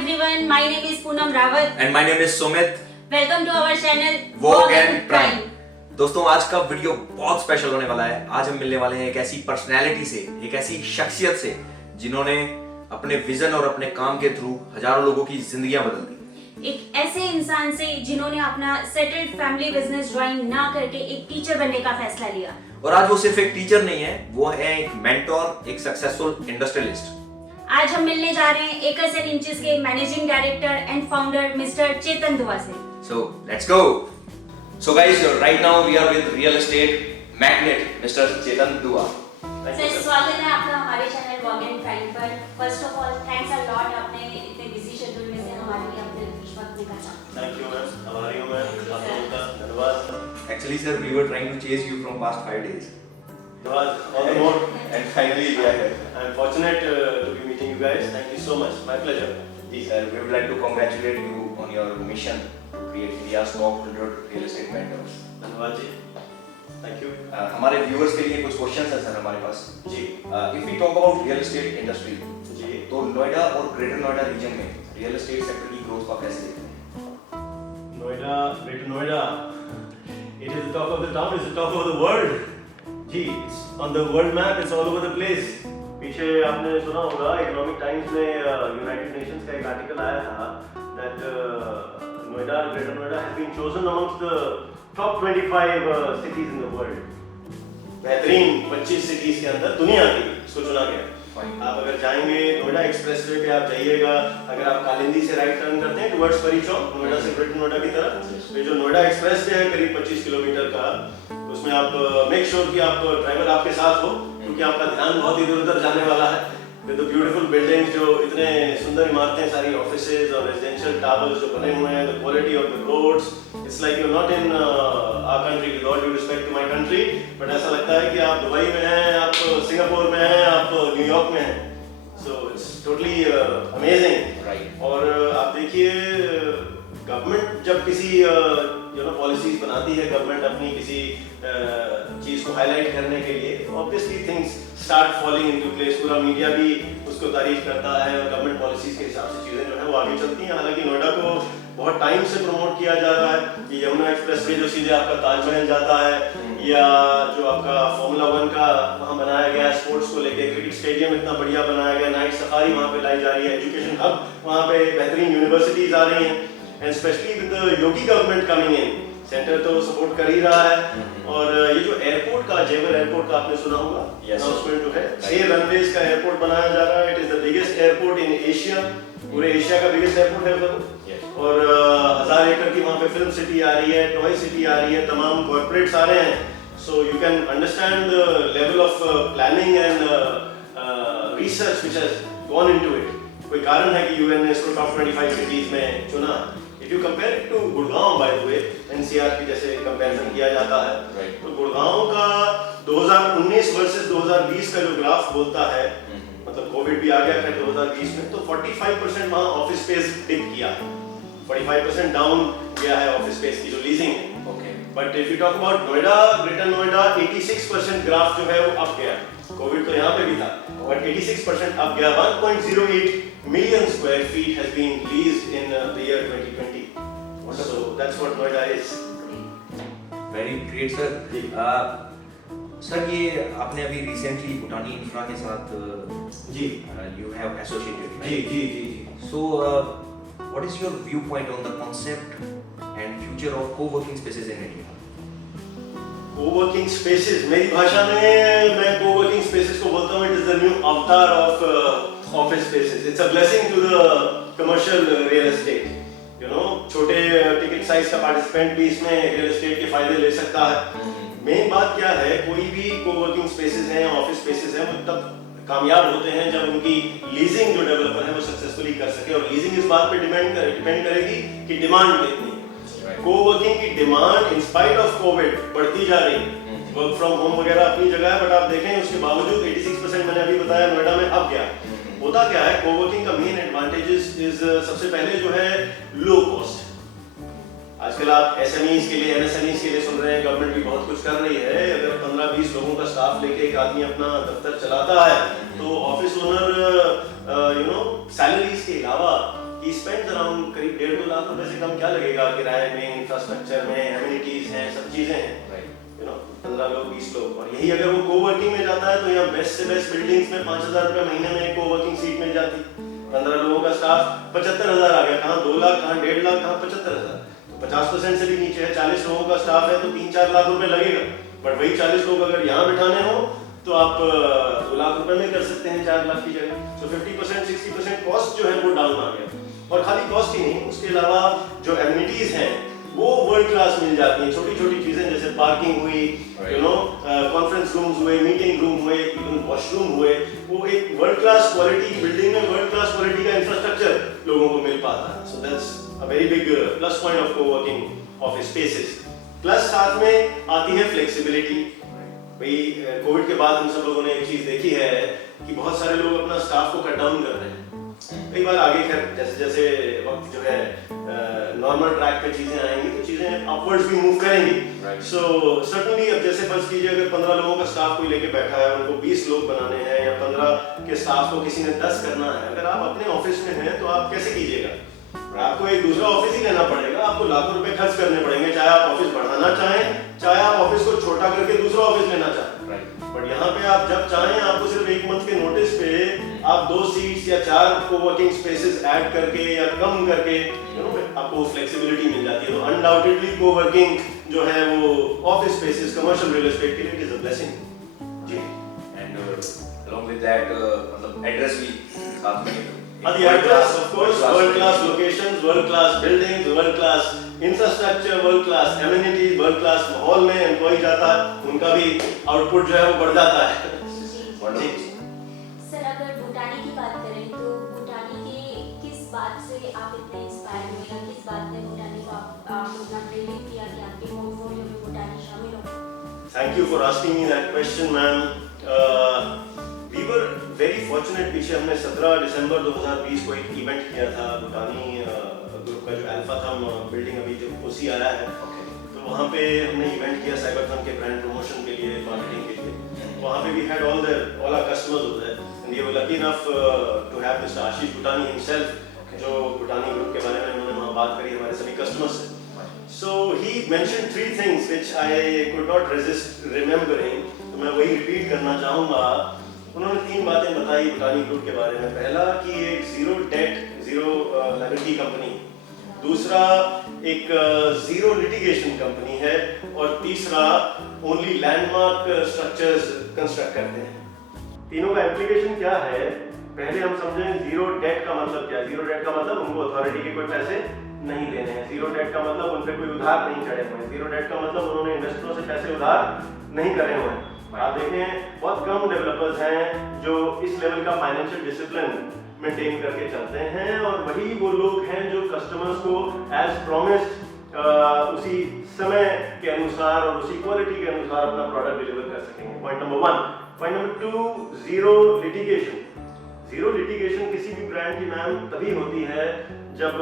everyone, my name is Poonam Rawat And my name is Sumit. Welcome to our channel Vogue and Prime. दोस्तों आज का video बहुत special होने वाला है। आज हम मिलने वाले हैं एक ऐसी पर्सनैलिटी से, एक ऐसी शख्सियत से जिन्होंने अपने विजन और अपने काम के थ्रू हजारों लोगों की जिंदगियां बदल दी। एक ऐसे इंसान से जिन्होंने अपना सेटल्ड फैमिली बिजनेस ज्वाइन ना करके एक टीचर बनने का फैसला लिया। और आज वो सिर्फ एक टीचर नहीं है, वो है एक मेंटोर, एक सक्सेसफुल इंडस्ट्रियलिस्ट। आज हम मिलने जा रहे हैं एकर्स एंड इंचेस के managing director and founder mister Chetan Dua से। So let's go. So guys, right now we are with real estate magnate Mr. Chetan Dua. Sir स्वागत है आपका हमारे चैनल वॉग एंड प्राइम पर। First of all thanks a lot, आपने इतने busy schedule में से हमारे लिए अपने वक्त निकाला। थैंक यू मैम, हमारी हूँ मैं, आप लोगों का धन्यवाद। Actually sir, we were trying to chase you from past 5 days. धन्यवाद all the more and finally we are here. I am fortunate to be meeting you guys. Thank you so much. My pleasure. Ji sir, we would like to congratulate you on your mission to create India's top 100 real estate mentors. धन्यवाद जी। Thank you. हमारे viewers के लिए कुछ questions हैं sir हमारे पास जी if we talk about real estate industry जी। तो नोएडा और ग्रेटर नोएडा रीजन में रियल एस्टेट सेक्टर की ग्रोथ को कैसे देखते हैं? Noida, greater Noida, it is the top of the town, it's the top of the world. जी, it's on the world map, it's all over the place. पीछे आपने सुना होगा इकोनॉमिक टाइम्स में यूनाइटेड नेशंस का एक आर्टिकल आया था that Noida, greater Noida has been chosen amongst the top 25 cities in the world. बेहतरीन 25 सिटीज के अंदर दुनिया की इसको चुना गया। आप अगर जाएंगे नोएडा एक्सप्रेसवे पे आप जाइएगा, अगर आप कालिंदी से राइट टर्न करते हैं टुवर्ड्स परी चौक नोएडा से ग्रेटर नोएडा की तरफ, ये जो नोएडा एक्सप्रेसवे है करीब 25 किलोमीटर का, उसमें आप मेक श्योर कि आप ड्राइवर आपके साथ हो, क्योंकि आपका ध्यान बहुत इधर उधर जाने वाला है। विद द ब्यूटीफुल बिल्डिंग्स, जो इतने सुंदर इमारतें, सारी ऑफिसेज और रेजिडेंशियल टावर्स जो बने हुए हैं, the quality of the roads, it's like you are not in our country, with all due respect to my country, but ऐसा लगता है कि आप दुबई में हैं, आप सिंगापुर में हैं, आप न्यूयॉर्क में हैं। So it's totally amazing. Right. और आप देखिए गवर्नमेंट जब किसी पॉलिसीज बनाती है, गवर्नमेंट अपनी किसी चीज को हाईलाइट करने के लिए, obviously things start falling into place. पूरा मीडिया भी उसको तारीफ करता है और गवर्नमेंट पॉलिसीज के हिसाब से चीजें जो है वो आगे चलती हैं। हालांकि नोएडा को बहुत टाइम से प्रमोट किया जा रहा है कि यमुना एक्सप्रेसवे जो सीधे आपका ताजमहल जाता है, या जो आपका फॉर्मूला 1 का वहाँ बनाया गया, स्पोर्ट्स को लेके क्रिकेट स्टेडियम इतना बढ़िया बनाया गया, नाइट सफारी वहाँ पे लाई जा रही है, एजुकेशन हब वहाँ पे बेहतरीन यूनिवर्सिटीज आ रही हैं, and specially with the Yogi government coming in, centre तो सपोर्ट कर ही रहा है। और ये जो एयरपोर्ट का, जेवर एयरपोर्ट का आपने सुना होगा, अनाउंसमेंट जो है 6 रनवेज का एयरपोर्ट बनाया जा रहा है। It is the biggest airport in Asia, पूरे एशिया का बिगेस्ट एयरपोर्ट है वो। और 1000 एकड़ की वहाँ पे फिल्म सिटी आ रही है, टॉय सिटी आ रही है, तमाम कॉर्पोरेट्स आ रहे हैं। So you can understand the level of planning and research which has gone into it. कोई कारण है कि यूएन ने इसको टॉप 25 सिटीज में चुना। If you compare it to Gurgaon, by the way, NCR की जैसे कंपैरिजन किया जाता है, तो गुड़गांव का 2019 वर्सेस 2020 का जो ग्राफ बोलता है, मतलब कोविड भी आ गया फिर 2020 में, तो 45% वहाँ ऑफिस स्पेस डिप किया है, 45% डाउन गया है ऑफिस स्पेस की जो लीजिंग है। Okay. But if you talk about Noida, greater Noida, 86% graph जो है वो अप गया। कोविड तो यहाँ पे भी था, बट 86% अप गया। 1.08 million square feet has been leased in the year 2020. So that's what Noida is. Very great sir. Sir ये आपने अभी रिसेंटली भूटानी इंफ्रा के साथ जी यू हैव एसोसिएटेड। जी जी जी। So what is your view point on the concept and future of coworking spaces in India? Coworking spaces, मेरी भाषा में मैं कोवर्किंग स्पेसेस को बोलता हूँ it is the new avatar of office spaces. It's a blessing to the commercial real estate. You know, छोटे ticket size का participant भी इसमें रियल एस्टेट के फायदे ले सकता है। मेन बात क्या है, कोई भी कोवर्किंग स्पेसेस हैं, ऑफिस स्पेसेस हैं, वो तब कामयाब होते हैं जब उनकी लीजिंग जो डेवलपर है वो सक्सेसफुली कर सके। और लीजिंग इस बात पे डिपेंड करेगी कि डिमांड कितनी है। कोवर्किंग की demand in spite of Covid बढ़ती जा रही है। वर्क फ्रॉम होम वगैरह अपनी जगह है, बट आप देखें उसके बावजूद 86% मैंने अभी बताया नोएडा में अब गया। होता क्या है, कोवर्किंग का मेन एडवांटेजेस इज सबसे पहले जो है लो कॉस्ट। आजकल आप एसएमईज के लिए, एमएसएमईज के लिए सुन रहे हैं, गवर्नमेंट भी बहुत कुछ कर रही है। अगर 15-20 लोगों का स्टाफ लेके एक आदमी अपना दफ्तर चलाता है, तो ऑफिस ओनर सैलरीज के अलावा he spends around करीब 1.5-2 लाख रुपए से कम क्या लगेगा किराए में, इंफ्रास्ट्रक्चर में, एमिनिटीज हैं, सब चीजें हैं, यू नो 15 लोग 20 लोग। और यही अगर वो कोवर्किंग में जाता है तो यहाँ बेस्ट से बेस्ट बिल्डिंग्स में 5,000 रुपए महीने में एक कोवर्किंग सीट मिल जाती। 15 लोगों का स्टाफ 75,000 आ गया, कहाँ 2 लाख, कहाँ 1.5 लाख, कहाँ 75,000। तो 50% से भी नीचे है। 40 लोगों का स्टाफ है तो 3-4 लाख रुपए लगेगा, बट वही 40 लोग अगर यहाँ बिठाने हो तो आप 2 लाख रुपए में कर सकते हैं 4 लाख की जगह। सो 50% 60% कॉस्ट जो है वो डाउन आ गया। और खाली कॉस्ट ही नहीं, उसके अलावा जो एमिनिटीज हैं वो वर्ल्ड क्लास मिल जाती हैं। छोटी छोटी चीजें जैसे पार्किंग हुई, यू नो कॉन्फ्रेंस रूम्स हुए, मीटिंग रूम हुए, इवन वॉशरूम हुए, वो एक वर्ल्ड क्लास क्वालिटी बिल्डिंग में वर्ल्ड क्लास क्वालिटी का इंफ्रास्ट्रक्चर लोगों को मिल पाता है। So that's a very big plus point of coworking office spaces. Plus साथ में आती है फ्लेक्सिबिलिटी। भाई कोविड के बाद हम सब लोगों ने एक चीज देखी है कि बहुत सारे लोग अपना स्टाफ को कट डाउन कर रहे हैं। कई बार आगे खैर जैसे जैसे वक्त जो है नॉर्मल ट्रैक पे चीजें आएंगी तो चीजें अपवर्ड्स भी मूव करेंगी। सो सर्टेनली अब जैसे फर्ज कीजिए अगर 15 लोगों का स्टाफ कोई लेके बैठा है, उनको 20 लोग बनाने हैं या 15 के स्टाफ को किसी ने 10 करना है, अगर आप अपने ऑफिस में हैं तो आप कैसे कीजिएगा? आपको एक दूसरा ऑफिस ही लेना पड़ेगा, आपको लाखों रुपए खर्च करने पड़ेंगे, चाहे आप ऑफिस बढ़ाना चाहें, चाहे आप ऑफिस को छोटा करके दूसरा ऑफिस लेना चाहें। बट यहाँ पे आप जब चाहें आपको सिर्फ 1 मंथ के नोटिस पे आप 2 सीट्स या 4 कोवर्किंग स्पेसेस ऐड करके या कम करके यू नो आपको फ्लेक्सिबिलिटी मिल जाती है। तो अनडाउटेडली कोवर्किंग जो है वो office spaces commercial real estate के लिए इट इज अ ब्लेसिंग जी। एंड अलोंग विद दैट मतलब एड्रेस भी साथ में the address, of course, world class locations, world class buildings, world class infrastructure, world class amenities, world class माहौल में employ जाता है, उनका भी आउटपुट जो है वो बढ़ जाता है। जी। सर अगर भूटानी की बात करें तो भूटानी के किस बात से आप इतने इंस्पायर हुए या किस बात ने भूटानी को आपको इतना प्रेरित किया कि आपके पोर्टफोलियो में भूटानी शामिल हो? Thank you for asking me that question, ma'am. We were very fortunate। पीछे हमने 17 दिसंबर 2020 को एक इवेंट किया था भूटानी ग्रुप का जो अल्फा था बिल्डिंग अभी जो ओसी आया है, तो वहाँ पे हमने इवेंट किया साइबरथन के ब्रांड प्रमोशन के लिए, मार्केटिंग के लिए। वहाँ पे we had all our customers over there and we were lucky enough to have Mr. Ashish Bhutani himself, जो भूटानी ग्रुप के बारे में उन्होंने वहाँ बात करी हमारे सभी कस्टमर्स से। So he mentioned 3 things which I could not resist remembering, तो मैं वही रिपीट करना चाहूँगा। उन्होंने 3 बातें बताई भूटानी ग्रुप के बारे में। पहला कि एक zero debt zero liability company, दूसरा एक जीरो लिटिगेशन कंपनी है, और तीसरा ओनली लैंडमार्क स्ट्रक्चर्स कंस्ट्रक्ट करते हैं। तीनों का एप्लीकेशन क्या है? पहले हम समझें जीरो डेट का मतलब क्या है। जीरो डेट का मतलब उनको अथॉरिटी के कोई पैसे नहीं देने हैं। जीरो डेट का मतलब उन पे कोई उधार नहीं चढ़े हुए हैं। जीरो डेट का मतलब उन्होंने इन्वेस्टरों से पैसे उधार नहीं करे हुए हैं। आप देखें बहुत कम डेवलपर्स हैं जो इस लेवल का फाइनेंशियल डिसिप्लिन मेंटेन करके चलते हैं, और वही वो लोग हैं जो कस्टमर्स को एज प्रॉमिस्ड उसी समय के अनुसार और उसी क्वालिटी के अनुसार अपना प्रोडक्ट डिलीवर कर सकेंगे। Point number 1। Point number 2, zero litigation. Zero litigation किसी भी ब्रांड की मैम तभी होती है जब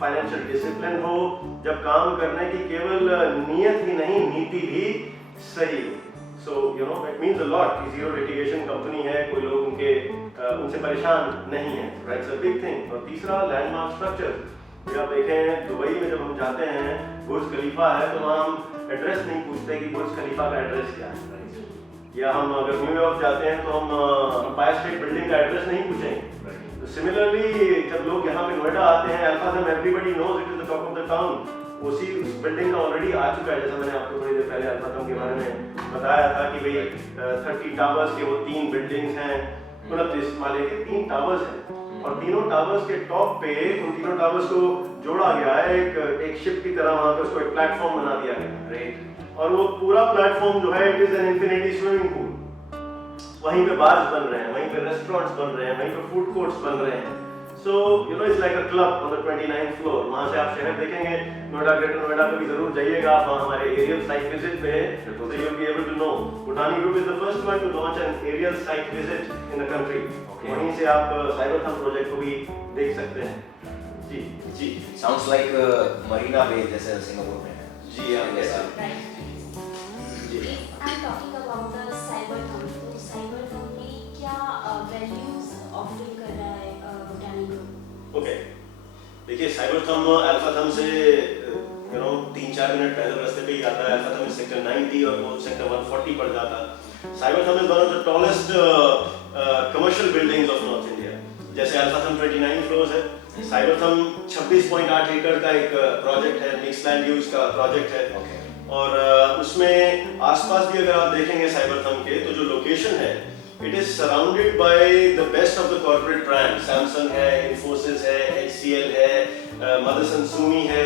फाइनेंशियल डिसिप्लिन हो, जब काम करने की केवल नीयत ही नहीं नीति भी सही हो। So you know it means a lot कि जीरो लिटिगेशन कंपनी है, कोई लोग उनसे परेशान नहीं है। That's a big thing। और तीसरा लैंडमार्क स्ट्रक्चर। आप देखें दुबई में जब हम जाते हैं, बुर्ज खलीफा है तो वहाँ हम एड्रेस नहीं पूछते कि बुर्ज खलीफा का एड्रेस क्या है, या हम अगर न्यूयॉर्क जाते हैं तो हम एम्पायर स्टेट बिल्डिंग का एड्रेस नहीं पूछेंगे। तो सिमिलरली जब लोग यहाँ पे नोएडा आते हैं, अल्फा में everybody knows it is the talk of the town. उस बिल्डिंग का ऑलरेडी आ चुका है, जैसा मैंने आपको थोड़ी देर पहले अल्फा के बारे में बताया था कि भाई 30 टावर्स के वो 3 बिल्डिंग्स हैं, 29 माले के 3 टावर्स हैं, और तीनों टावर्स के टॉप पे उन तीनों टावर्स को जोड़ा गया है एक शिप की तरह। वहाँ पे उसको एक प्लेटफॉर्म बना दिया गया, राइट। और वो पूरा प्लेटफॉर्म जो है it is an infinity swimming pool. वहीं पे बार्स बन रहे हैं, वहीं पे रेस्टोरेंट्स बन रहे हैं, वहीं पे फूड कोर्ट्स बन रहे हैं। So you know it's like a club on the 29th floor। वहाँ से आप शहर देखेंगे, नोएडा, ग्रेटर नोएडा पे भी जरूर जाइएगा आप, वहाँ हमारे एरियल साइट विजिट पे, so you'll be able to know Bhutani Group is the first one to launch an aerial site visit in the country। वहीं से आप साइबरथन प्रोजेक्ट को भी देख सकते हैं। जी जी। Sounds like मरीना बे जैसे सिंगापुर में है। जी हाँ, ऐसा। जी। I'm talking about the साइबरथन। तो साइबरथन में क्या वैल्यूज ऑफरिंग कर रहा है भूटानी ग्रुप? ओके, देखिए साइबर थम अल्फा थम से 3-4 मिनट पैदल रास्ते पे ही आता है। अल्फा थम सेक्टर 90 और वो सेक्टर 140 पड़ जाता है। साइबर थम is one of the tallest commercial buildings of north India. जैसे अल्फा थम 29 फ्लोर्स है, साइबर थम 26.8 एकड़ का एक प्रोजेक्ट है, मिक्स लैंड यूज का प्रोजेक्ट है। और उसमें आसपास भी अगर आप देखेंगे साइबर थम के, तो जो लोकेशन है it is surrounded by the best of the corporate brand. Samsung है, इन्फोसिस है, HCL है, मदरसन सूमी है,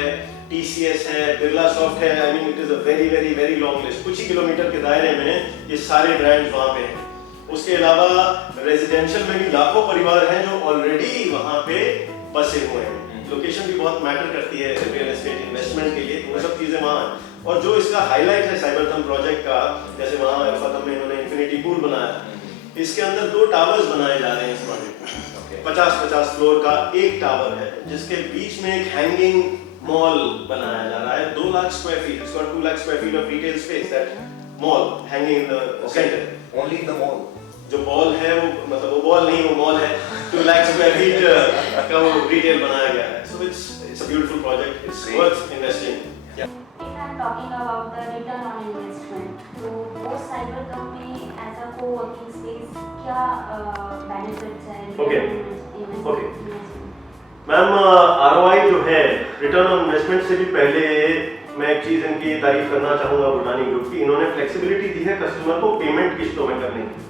TCS है, बिरला सॉफ्ट है। I mean it is a very very very long list. कुछ ही किलोमीटर के दायरे में ये सारे ब्रांड्स वहाँ पे हैं। उसके अलावा रेजिडेंशियल में भी लाखों परिवार हैं जो ऑलरेडी वहाँ पे बसे हुए हैं। लोकेशन भी बहुत मैटर करती है रियल एस्टेट इन्वेस्टमेंट के लिए, वो सब चीजें वहाँ हैं। और जो इसका हाईलाइट है साइबर थम प्रोजेक्ट का, जैसे वहाँ अल्फा थम में इन्होंने इंफिनिटी पूल बनाया, इसके अंदर 2 टावर्स बनाए जा रहे हैं इस प्रोजेक्ट में। 50-50 फ्लोर का एक टावर है जिसके बीच में एक हैंगिंग मॉल बनाया जा रहा है। 2 लाख स्क्वायर फीट, इसका 2 lakh square feet of retail space, that mall hanging in the centre. Only the mall, जो बॉल है वो मतलब वो बॉल नहीं, वो मॉल है। 2 लाख स्क्वायर फीट का वो रिटेल बनाया गया है। So it's a beautiful project, it's worth investing. If I'm talking about the return on investment, तो वो साइबर थम में एज अ कोवर्किंग स्पेस क्या बेनिफिट्स है? Okay. मैम ROI जो है, रिटर्न ऑन इन्वेस्टमेंट से भी पहले मैं एक चीज इनकी तारीफ करना चाहूंगा भूटानी ग्रुप की। इन्होंने फ्लेक्सिबिलिटी दी है कस्टमर को पेमेंट किस्तों में करने की।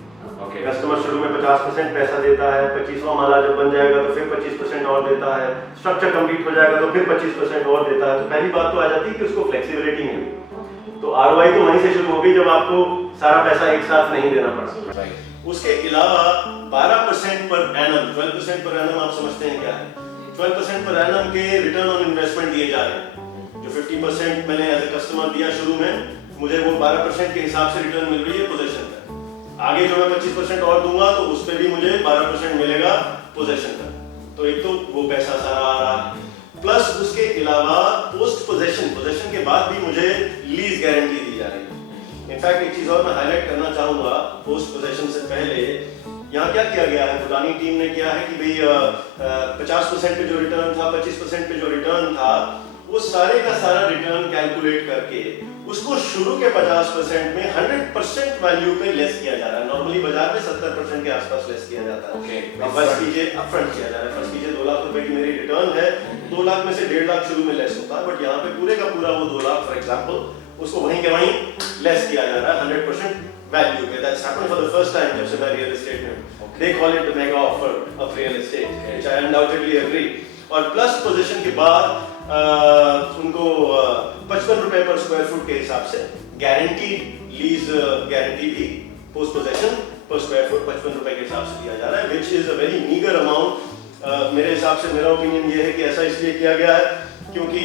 कस्टमर शुरू में 50% पैसा देता है, 25वां माला जब बन जाएगा तो फिर 25% और देता है, स्ट्रक्चर कंप्लीट हो जाएगा तो फिर 25% और देता है। तो पहली बात तो आ जाती है कि उसको फ्लेक्सिबिलिटी मिली। तो ROI तो वहीं से शुरू होगी जब आपको सारा पैसा एक साथ नहीं देना पड़ा। उसके अलावा 12% पर एनम, 12% पर एनम आप समझते हैं क्या है? 12% पर एनम के रिटर्न ऑन इन्वेस्टमेंट दिए जा रहे हैं। जो 50% मैंने एज ए कस्टमर दिया शुरू में, मुझे वो 12% के हिसाब से रिटर्न मिल रही है पोजेशन का। आगे जो मैं 25% और दूंगा तो उस पर भी मुझे 12% मिलेगा पोजेशन का। तो एक तो वो पैसा सारा आ रहा है, प्लस उसके अलावा पोस्ट पोजेशन के बाद भी मुझे लीज गारंटी दी जा रही है। इनफैक्ट एक चीज और मैं हाईलाइट करना चाहूंगा, पोस्ट पोजेशन से पहले यहाँ क्या किया गया है, भूटानी टीम ने किया है कि भाई 50% पे जो रिटर्न था, 25% पे जो रिटर्न था, वो सारे का सारा रिटर्न कैलकुलेट करके उसको शुरू के 50% में 100% वैल्यू पे लेस किया जा रहा है। नॉर्मली बाजार में 70% के आसपास लेस किया जाता है। अब फर्स्ट कीजिए, अपफ्रंट किया जा रहा है। फर्स्ट कीजिए 2 लाख रुपए की मेरी रिटर्न है, 2 लाख में से 1.5 लाख शुरू में लेस होता है, बट यहाँ पे पूरे का पूरा वो 2 लाख फॉर एग्जांपल उसको वहीं के वहीं लेस किया जा रहा है 100% वैल्यू पे। That's happened for the first time जब से मैं रियल एस्टेट में। They call it the mega offer of real estate, which I undoubtedly agree. और प्लस पोजीशन के बाद उनको 55 रुपए पर स्क्वायर फुट के हिसाब से गारंटीड लीज गारंटी भी पोस्ट पोजेशन पर स्क्वायर फुट 55 रुपए के हिसाब से दिया जा रहा है, which is a very meagre amount. मेरे हिसाब से मेरा ओपिनियन ये है कि ऐसा इसलिए किया गया है क्योंकि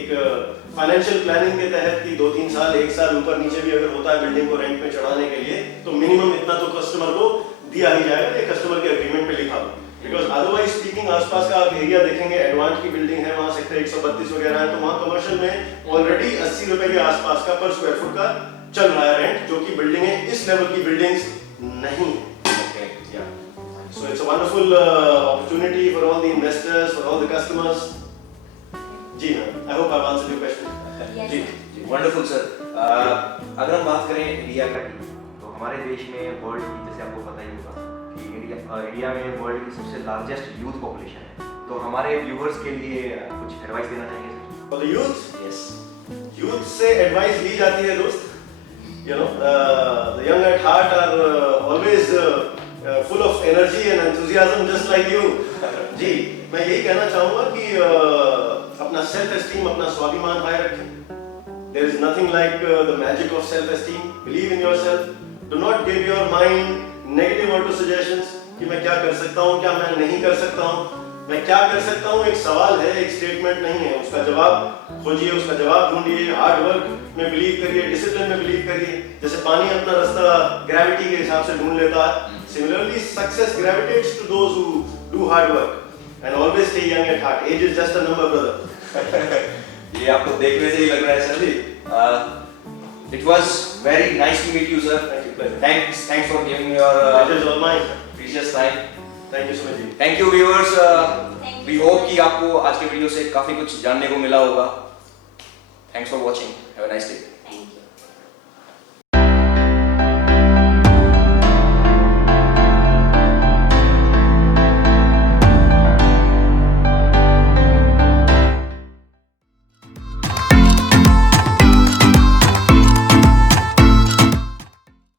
एक फाइनेंशियल प्लानिंग के तहत कि 2-3 साल 1 साल ऊपर नीचे भी अगर होता है बिल्डिंग को रेंट पे चढ़ाने के लिए, तो मिनिमम इतना तो कस्टमर को दिया ही जाएगा, ये कस्टमर के एग्रीमेंट पे लिखा हो। बिकॉज अदरवाइज स्पीकिंग आसपास का आप एरिया देखेंगे, एडवांस की बिल्डिंग है, वहाँ सेक्टर 132 वगैरह है, तो वहाँ कमर्शियल में ऑलरेडी 80 रुपए के आसपास का पर स्क्वायर फुट का चल रहा है रेंट, जो कि बिल्डिंगें इस लेवल की बिल्डिंग्स नहीं है। So it's a wonderful opportunity for all the investors, for all the customers. जी ma'am, I hope I've answered your question. Yes, जी, वंडरफुल सर। अगर हम बात करें इंडिया का, तो हमारे देश में वर्ल्ड की, जैसे आपको पता ही होगा कि इंडिया में वर्ल्ड की सबसे लार्जेस्ट यूथ पॉपुलेशन है, तो हमारे व्यूअर्स के लिए कुछ एडवाइस देना चाहेंगे sir? For the youth, yes, youth से एडवाइस ली जाती है दोस्त। You know, the young at heart are always full of energy and enthusiasm just like you. जी, मैं यही कहना चाहूँगा कि अपना सेल्फ एस्टीम, अपना स्वाभिमान हाई रखें। There is nothing like the magic of self esteem. Believe in yourself. Do not give your mind negative auto suggestions कि मैं क्या कर सकता हूँ, क्या मैं नहीं कर सकता हूँ। मैं क्या कर सकता हूँ एक सवाल है, एक स्टेटमेंट नहीं है। उसका जवाब खोजिए, उसका जवाब ढूंढिए, हार्ड वर्क में बिलीव करिए, डिसिप्लिन में बिलीव करिए। जैसे पानी अपना रास्ता ग्रेविटी के हिसाब से ढूंढ लेता है, similarly success gravitates to those who do hard work and always stay young at heart. Age is just a number brother. ये आपको देखने से ही लग रहा है सर जी। It was very nice to meet you, sir. Thank you. Pleasure. Thanks for giving your Pleasure is all mine. precious time. Thank you so much जी। Thank you viewers, Thank you we so hope much. कि आपको आज के video से काफी कुछ जानने को मिला होगा। Thanks for watching, have a nice day.